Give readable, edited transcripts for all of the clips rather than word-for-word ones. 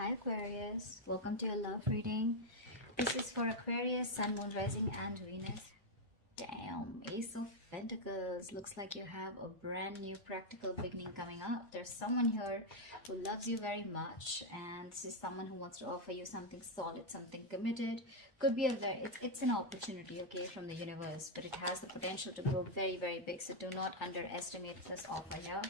Hi Aquarius, welcome to your love reading. This is for Aquarius, Sun, Moon, Rising and Venus. Damn, Ace of Pentacles. Looks like you have a brand new practical beginning coming up. There's someone here who loves you very much, and this is someone who wants to offer you something solid, something committed. Could be it's an opportunity, okay, from the universe, but it has the potential to grow very, very big. So do not underestimate this offer here.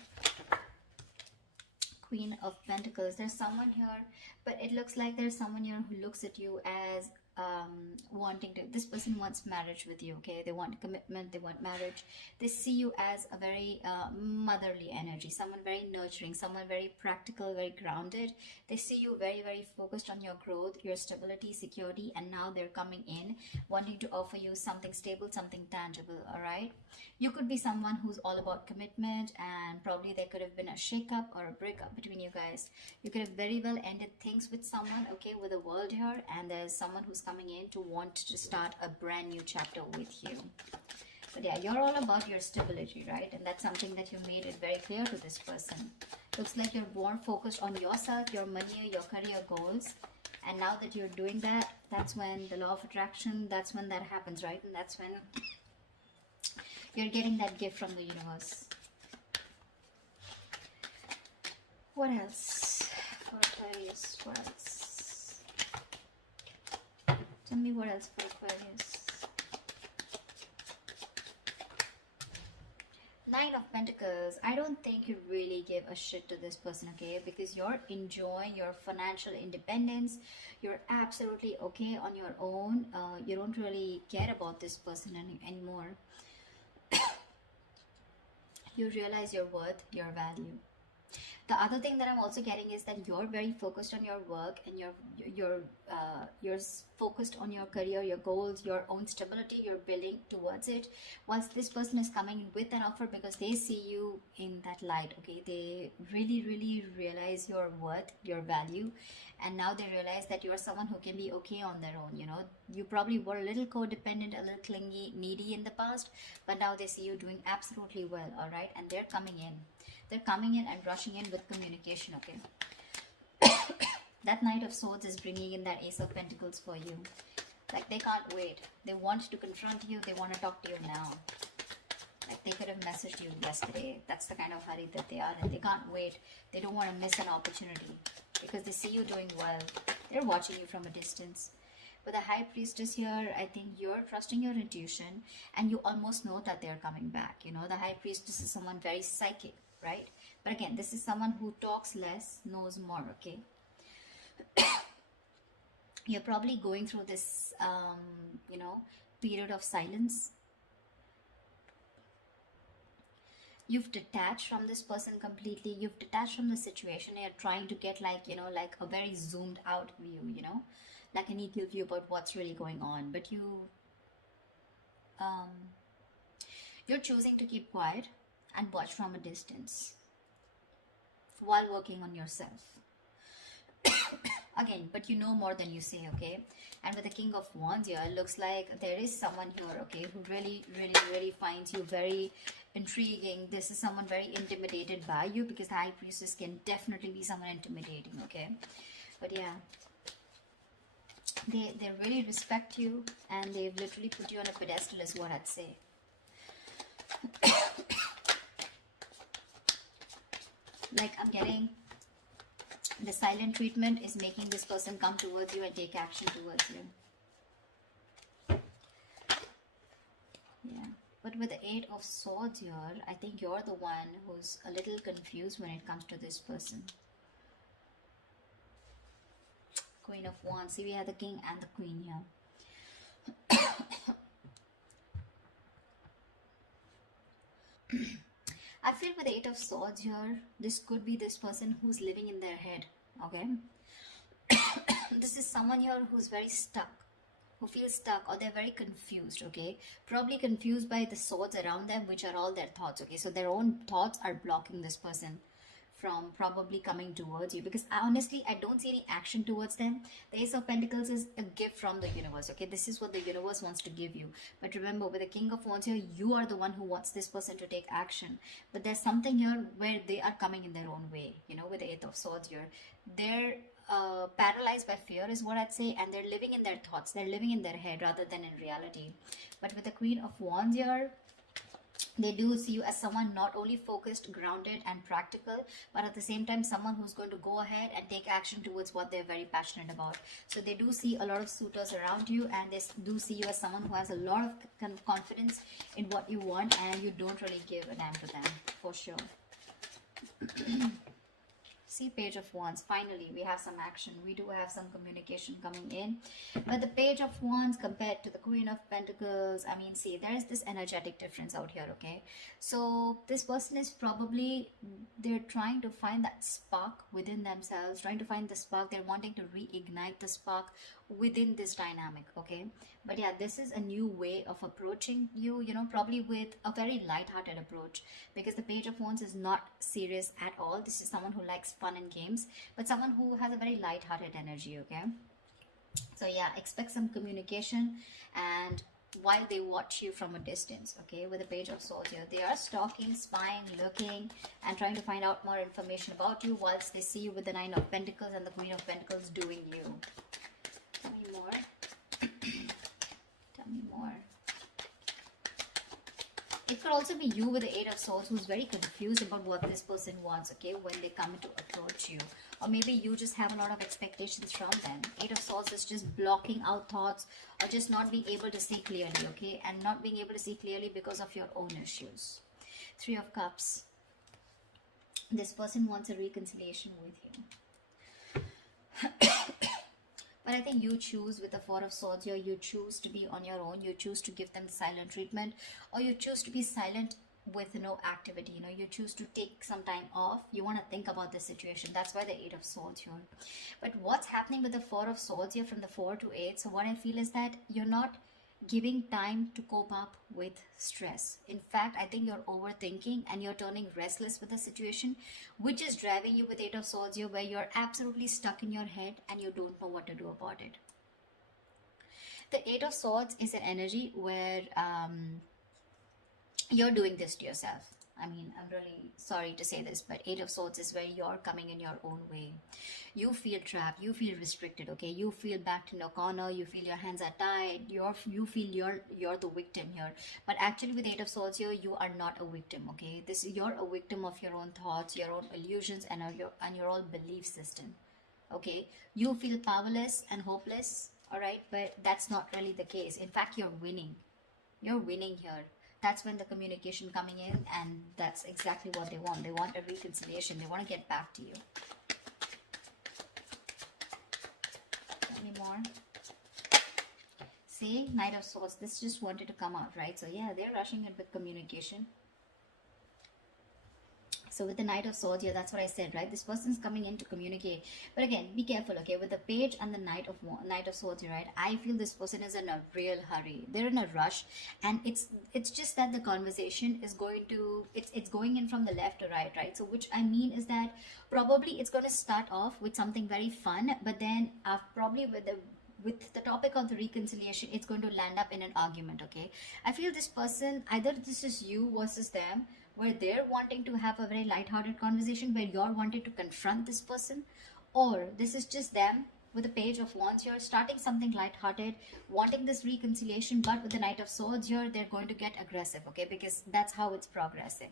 Queen of Pentacles. There's someone here, but it looks like there's someone here who looks at you as wanting to, this person wants marriage with you, okay? They want commitment, they want marriage. They see you as a very motherly energy, someone very nurturing, someone very practical, very grounded. They see you very, very focused on your growth, your stability, security, and now they're coming in wanting to offer you something stable, something tangible. All right, you could be someone who's all about commitment, and probably there could have been a shakeup or a breakup between you guys. You could have very well ended things with someone, okay, with the world here, and there's someone who's coming in to want to start a brand new chapter with you. But yeah, you're all about your stability, right? And that's something that you made it very clear to this person. Looks like you're more focused on yourself, your money, your career goals. And now that you're doing that, that's when the law of attraction, that's when that happens, right? And that's when you're getting that gift from the universe. What else for Aquarius? What else? Tell me what else for Aquarius. Nine of Pentacles. I don't think you really give a shit to this person, okay? Because you're enjoying your financial independence. You're absolutely okay on your own. You don't really care about this person anymore. You realize your worth, your value. The other thing that I'm also getting is that you're very focused on your work, and you're focused on your career, your goals, your own stability. You're building towards it. Once this person is coming with an offer, because they see you in that light, okay, they really, really realize your worth, your value, and now they realize that you're someone who can be okay on their own. You know, you probably were a little codependent, a little clingy, needy in the past, but now they see you doing absolutely well. All right, and they're coming in. They're coming in and rushing in with communication, okay? That Knight of Swords is bringing in that Ace of Pentacles for you. Like, they can't wait. They want to confront you. They want to talk to you now. Like, they could have messaged you yesterday. That's the kind of hurry that they are in. They can't wait. They don't want to miss an opportunity because they see you doing well. They're watching you from a distance. With the High Priestess here, I think you're trusting your intuition, and you almost know that they're coming back. You know, the High Priestess is someone very psychic, right? But again, this is someone who talks less, knows more, okay? You're probably going through this, you know, period of silence. You've detached from this person completely. You've detached from the situation. You're trying to get, like, you know, like a very zoomed out view, you know, like an equal view about what's really going on. But you're choosing to keep quiet and watch from a distance while working on yourself. Again, but you know more than you say, okay? And with the King of Wands here, it looks like there is someone here, okay, who really, really, really finds you very intriguing. This is someone very intimidated by you, because the High Priestess can definitely be someone intimidating, okay? But yeah, they really respect you, and they've literally put you on a pedestal is what I'd say. Like, I'm getting the silent treatment is making this person come towards you and take action towards you. Yeah, but with the Eight of Swords here, I think you're the one who's a little confused when it comes to this person. Queen of Wands. See, we have the King and the Queen here. I feel with the Eight of Swords here, this could be this person who's living in their head, okay? This is someone here who's very stuck, who feels stuck, or they're very confused, okay? Probably confused by the swords around them, which are all their thoughts, okay? So their own thoughts are blocking this person from probably coming towards you, because honestly, I don't see any action towards them. The Ace of Pentacles is a gift from the universe, okay? This is what the universe wants to give you. But remember, with the King of Wands here, you are the one who wants this person to take action. But there's something here where they are coming in their own way, you know, with the Eight of Swords here. They're paralyzed by fear is what I'd say, and they're living in their thoughts, they're living in their head rather than in reality. But with the Queen of Wands here, they do see you as someone not only focused, grounded and practical, but at the same time someone who's going to go ahead and take action towards what they're very passionate about. So they do see a lot of suitors around you, and they do see you as someone who has a lot of confidence in what you want, and you don't really give a damn to them, for sure. See, Page of Wands, finally we have some action, we do have some communication coming in. But the Page of Wands compared to the Queen of Pentacles, I mean, see, there is this energetic difference out here, okay? So this person is probably, they're trying to find that spark within themselves, trying to find the spark, they're wanting to reignite the spark within this dynamic, okay? But yeah, this is a new way of approaching you, you know, probably with a very light-hearted approach, because the Page of Wands is not serious at all. This is someone who likes fun and games, but someone who has a very light-hearted energy, okay? So yeah, expect some communication, and while they watch you from a distance, okay, with the Page of Swords here, they are stalking, spying, looking and trying to find out more information about you, whilst they see you with the Nine of Pentacles and the Queen of Pentacles doing you. Tell me more. Tell me more. It could also be you with the Eight of Swords who's very confused about what this person wants, okay, when they come to approach you. Or maybe you just have a lot of expectations from them. Eight of Swords is just blocking out thoughts, or just not being able to see clearly, okay, and not being able to see clearly because of your own issues. Three of Cups. This person wants a reconciliation with you. But I think you choose with the Four of Swords here, you choose to be on your own, you choose to give them the silent treatment, or you choose to be silent with no activity, you know, you choose to take some time off, you want to think about the situation. That's why the Eight of Swords here. But what's happening with the Four of Swords here from the 4 to 8, so what I feel is that you're not giving time to cope up with stress. In fact, I think you're overthinking and you're turning restless with the situation, which is driving you with Eight of Swords here, where you're absolutely stuck in your head and you don't know what to do about it. The Eight of Swords is an energy where you're doing this to yourself. I mean, I'm really sorry to say this, but Eight of Swords is where you're coming in your own way. You feel trapped, you feel restricted, okay? You feel backed in a corner, you feel your hands are tied, you feel you're the victim here. But actually with Eight of Swords here, you are not a victim, okay? You're a victim of your own thoughts, your own illusions, and your own belief system, okay? You feel powerless and hopeless, all right? But that's not really the case. In fact, you're winning. You're winning here. That's when the communication coming in, and that's exactly what they want. They want a reconciliation. They want to get back to you. Any more? See, Knight of Swords. This just wanted to come out, right? So yeah, they're rushing it with communication. So with the Knight of Swords here, that's what I said, right? This person's coming in to communicate. But again, be careful, okay? With the Page and the Knight of Swords here, right? I feel this person is in a real hurry. They're in a rush. And it's just that the conversation is going to... It's going in from the left to right, right? So which I mean is that probably it's going to start off with something very fun. But then probably with the topic of the reconciliation, it's going to land up in an argument, okay? I feel this person, either this is you versus them, where they're wanting to have a very light-hearted conversation, where you're wanting to confront this person, or this is just them with the Page of Wands here, starting something light-hearted, wanting this reconciliation, but with the Knight of Swords here, they're going to get aggressive, okay? Because that's how it's progressing.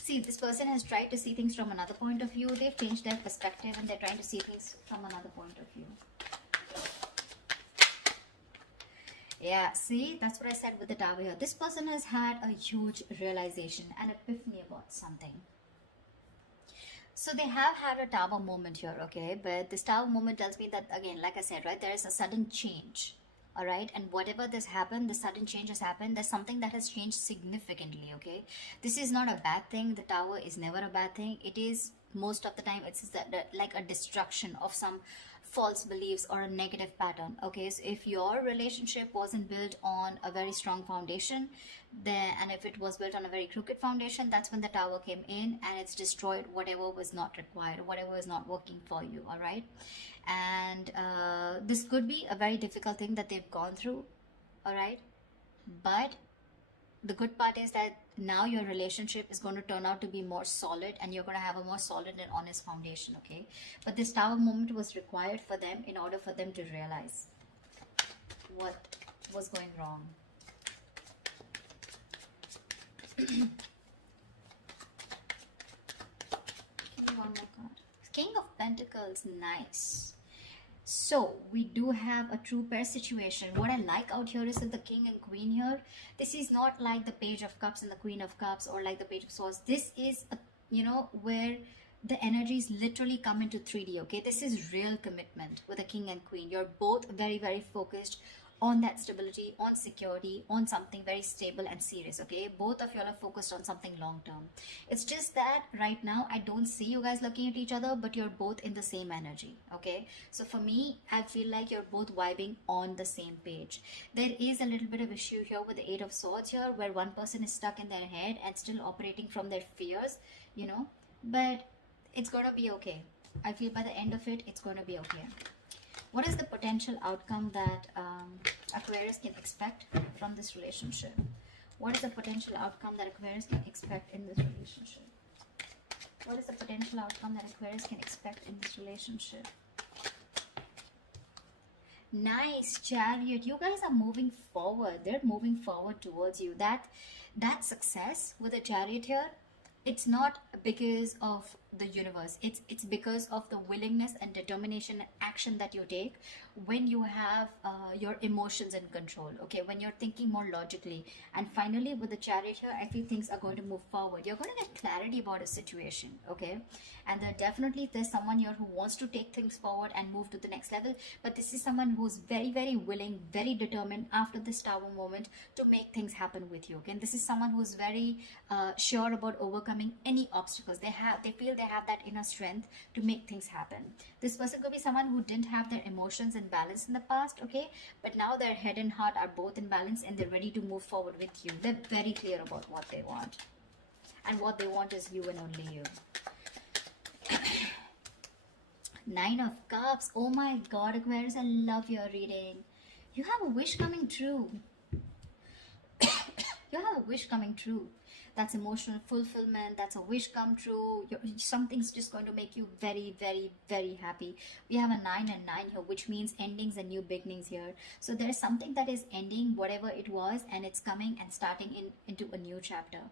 See, this person has tried to see things from another point of view. They've changed their perspective and they're trying to see things from another point of view. Yeah, see, that's what I said with the Tower here. This person has had a huge realization, an epiphany about something. So they have had a Tower moment here, okay? But this Tower moment tells me that, again, like I said, right, there is a sudden change, all right? And whatever this happened, the sudden change has happened, there's something that has changed significantly, okay? This is not a bad thing. The Tower is never a bad thing. It is, most of the time, it's like a destruction of some false beliefs or a negative pattern, okay? So if your relationship wasn't built on a very strong foundation, then, and if it was built on a very crooked foundation, that's when the Tower came in and it's destroyed whatever was not required, whatever is not working for you, all right? And this could be a very difficult thing that they've gone through, all right? But the good part is that now your relationship is going to turn out to be more solid, and you're going to have a more solid and honest foundation, okay? But this Tower moment was required for them in order for them to realize what was going wrong. Give me one more card. King of Pentacles, nice. So we do have a true pair situation. What I like out here is that the King and Queen here, this is not like the Page of Cups and the Queen of Cups, or like the Page of Swords. This is a, you know, where the energies literally come into 3D, okay? This is real commitment with the King and Queen. You're both very, very focused on that stability, on security, on something very stable and serious, okay? Both of you are focused on something long term. It's just that right now I don't see you guys looking at each other, but you're both in the same energy, okay? So for me, I feel like you're both vibing on the same page. There is a little bit of issue here with the Eight of Swords here, where one person is stuck in their head and still operating from their fears, you know, but it's gonna be okay. I feel by the end of it, it's gonna be okay. What is the potential outcome that Aquarius can expect from this relationship? What is the potential outcome that Aquarius can expect in this relationship? What is the potential outcome that Aquarius can expect in this relationship? Nice, Chariot. You guys are moving forward. They're moving forward towards you. That success with the Chariot here, it's not because of the universe. It's because of the willingness and determination and action that you take when you have your emotions in control, okay? When you're thinking more logically. And finally, with the Chariot here, I feel things are going to move forward. You're going to get clarity about a situation, okay? And there's someone here who wants to take things forward and move to the next level. But this is someone who's very, very willing, very determined after this Tower moment to make things happen with you, okay? And this is someone who's very sure about overcoming any obstacles. They feel they have that inner strength to make things happen. This person could be someone who didn't have their emotions in balance in the past, okay? But now their head and heart are both in balance, and they're ready to move forward with you. They're very clear about what they want. And what they want is you and only you. Nine of Cups. Oh my God, Aquarius, I love your reading. You have a wish coming true. You have a wish coming true. That's emotional fulfillment. That's a wish come true. Something's just going to make you very, very, very happy. We have a 9 and 9 here, which means endings and new beginnings here. So there's something that is ending, whatever it was, and it's coming and starting into a new chapter.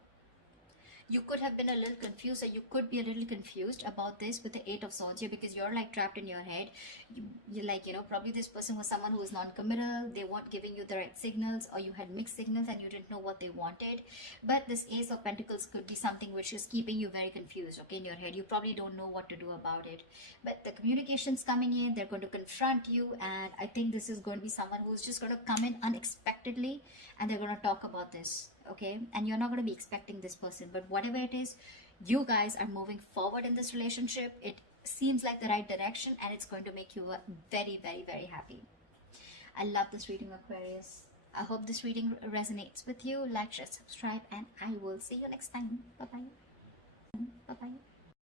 You could have been a little confused, or you could be a little confused about this with the Eight of Swords here, because you're like trapped in your head. You're like, you know, probably this person was someone who was non-committal. They weren't giving you the right signals, or you had mixed signals and you didn't know what they wanted. But this Ace of Pentacles could be something which is keeping you very confused, okay, in your head. You probably don't know what to do about it. But the communication's coming in. They're going to confront you, and I think this is going to be someone who's just going to come in unexpectedly, and they're going to talk about this. Okay, and you're not going to be expecting this person, but whatever it is, you guys are moving forward in this relationship. It seems like the right direction, and it's going to make you very, very, very happy. I love this reading, Aquarius. I hope this reading resonates with you. Like, share, subscribe, and I will see you next time. Bye bye. Bye bye.